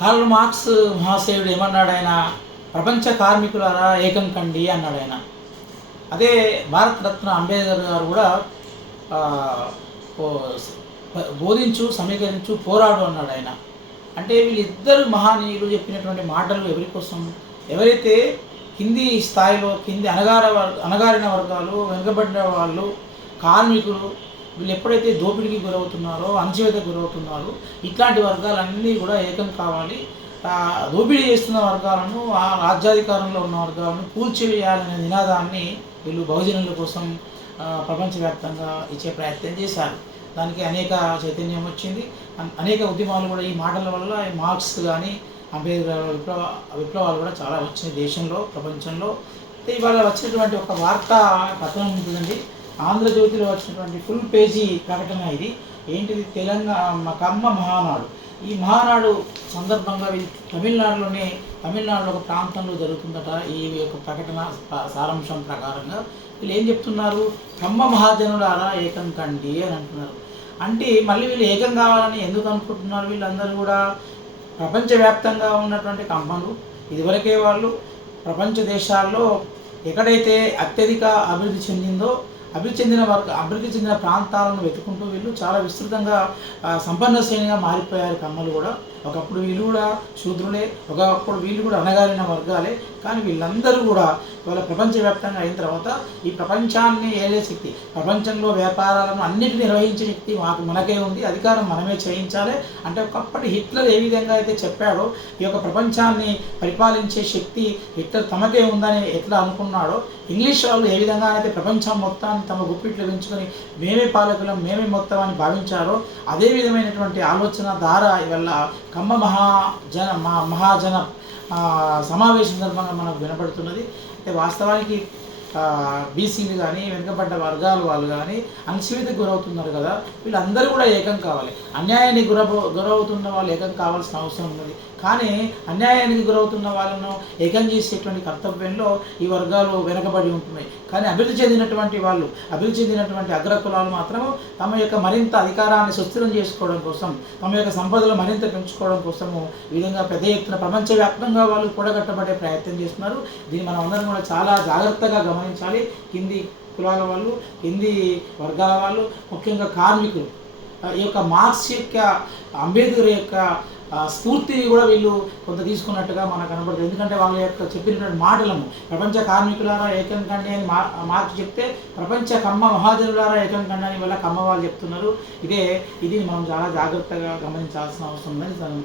Karl Marx మహాశయుడు ఏమన్నాడు ఆయన? ప్రపంచ కార్మికులారా ఏకం కండి అన్నాడు ఆయన. అదే భారతరత్న అంబేద్కర్ గారు కూడా బోధించు, సమీకరించు, పోరాడు అన్నాడు ఆయన. అంటే వీళ్ళిద్దరు మహానీయులు చెప్పినటువంటి మాటలు ఎవరి కోసం? ఎవరైతే కింది స్థాయిలో అణగారిన వర్గాలు, వెనుకబడిన వాళ్ళు, కార్మికులు, వీళ్ళు ఎప్పుడైతే దోపిడీకి గురవుతున్నారో, అణచివేతకు గురవుతున్నారో, ఇట్లాంటి వర్గాలన్నీ కూడా ఏకం కావాలి. దోపిడీ చేస్తున్న వర్గాలను, ఆ రాజ్యాధికారంలో ఉన్న వర్గాలను కూల్చివేయాలనే నినాదాన్ని వీళ్ళు బహుజనుల కోసం ప్రపంచవ్యాప్తంగా ఇచ్చే ప్రయత్నం చేశారు. దానికి అనేక చైతన్యం వచ్చింది. అనేక ఉద్యమాలు కూడా ఈ మాటల వల్ల, మార్క్స్ కానీ అంబేద్కర్ విప్లవాలు కూడా చాలా వచ్చినాయి దేశంలో, ప్రపంచంలో. ఇవాళ వచ్చినటువంటి ఒక వార్తా కథనం ఉంటుందండి. ఆంధ్రజ్యోతిలో వచ్చినటువంటి ఫుల్ పేజీ ప్రకటన ఇది. ఏంటిది? కమ్మ మహానాడు. ఈ మహానాడు సందర్భంగా తమిళనాడులో ఒక ప్రాంతంలో జరుగుతుందట. ఈ యొక్క ప్రకటన సారాంశం ప్రకారంగా వీళ్ళు ఏం చెప్తున్నారు? కమ్మ మహాజనులారా ఏకం కండి అని అంటున్నారు. అంటే మళ్ళీ వీళ్ళు ఏకం కావాలని ఎందుకు అనుకుంటున్నారు? వీళ్ళందరూ కూడా ప్రపంచవ్యాప్తంగా ఉన్నటువంటి కమ్మలు ఇదివరకే వాళ్ళు ప్రపంచ దేశాల్లో ఎక్కడైతే అత్యధిక అభివృద్ధి చెందిన ప్రాంతాలను వెతుకుంటూ వీళ్ళు చాలా విస్తృతంగా సంపన్న శ్రేణిగా మారిపోయారు కమ్మలు కూడా. ఒకప్పుడు వీళ్ళు కూడా శూద్రులే, ఒకప్పుడు వీళ్ళు కూడా అణగారిన వర్గాలే. కానీ వీళ్ళందరూ కూడా ఇవాళ ప్రపంచవ్యాప్తంగా అయిన తర్వాత ఈ ప్రపంచాన్ని ఏలే శక్తి, ప్రపంచంలో వ్యాపారాలను అన్నిటిని నిర్వహించే శక్తి మనకే ఉంది, అధికారం మనమే చేయించాలి అంటే ఒకప్పటి హిట్లర్ ఏ విధంగా అయితే చెప్పాడో ఈ యొక్క ప్రపంచాన్ని పరిపాలించే శక్తి హిట్లర్ తమకే ఉందని ఎట్లా అనుకున్నాడో, ఇంగ్లీష్ వాళ్ళు ఏ విధంగా అయితే ప్రపంచం మొత్తాన్ని తమ గుప్పిట్లో పెంచుకొని మేమే పాలకులం, మేమే మొత్తం అని భావించారో అదే విధమైనటువంటి ఆలోచన ద్వారా ఇవల్ల కమ్మ మహాజన సమావేశం సందర్భంగా మనకు వినపడుతున్నది. అయితే వాస్తవానికి బీసీలు కానీ, వెనుకబడ్డ వర్గాల వాళ్ళు కానీ అణచివేతకు గురవుతున్నారు కదా, వీళ్ళందరూ కూడా ఏకం కావాలి. అన్యాయానికి గురవుతున్న వాళ్ళు ఏకం కావాల్సిన అవసరం ఉన్నది. కానీ అన్యాయానికి గురవుతున్న వాళ్ళను ఏకం చేసేటువంటి కర్తవ్యంలో ఈ వర్గాలు వెనకబడి ఉంటున్నాయి. కానీ అభివృద్ధి చెందినటువంటి అగ్రకులాలు మాత్రం తమ యొక్క మరింత అధికారాన్ని సుస్థిరం చేసుకోవడం కోసం, తమ యొక్క సంపదలు మరింత పెంచుకోవడం కోసము ఈ విధంగా పెద్ద ఎత్తున ప్రపంచవ్యాప్తంగా వాళ్ళు కూడగట్టబడే ప్రయత్నం చేస్తున్నారు. దీన్ని మనం అందరం కూడా చాలా జాగ్రత్తగా గమనించాలి. కింది కులాల వాళ్ళు, కింది వర్గాల వాళ్ళు, ముఖ్యంగా కార్మికులు ఈ యొక్క మార్క్స్ యొక్క, అంబేద్కర్ యొక్క స్ఫూర్తిని కూడా వీళ్ళు కొంత తీసుకున్నట్టుగా మనకు కనబడుతుంది. ఎందుకంటే వాళ్ళ యొక్క చెప్పినటువంటి మాటలను ప్రపంచ కార్మికులారా ఏకం కండి అని మార్క్స్ చెప్తే, ప్రపంచ కమ్మ మహాజనులారా ఏకం కండి అని వల్ల కమ్మ వాళ్ళు చెప్తున్నారు. ఇది మనం చాలా జాగ్రత్తగా గమనించాల్సిన అవసరం ఉందని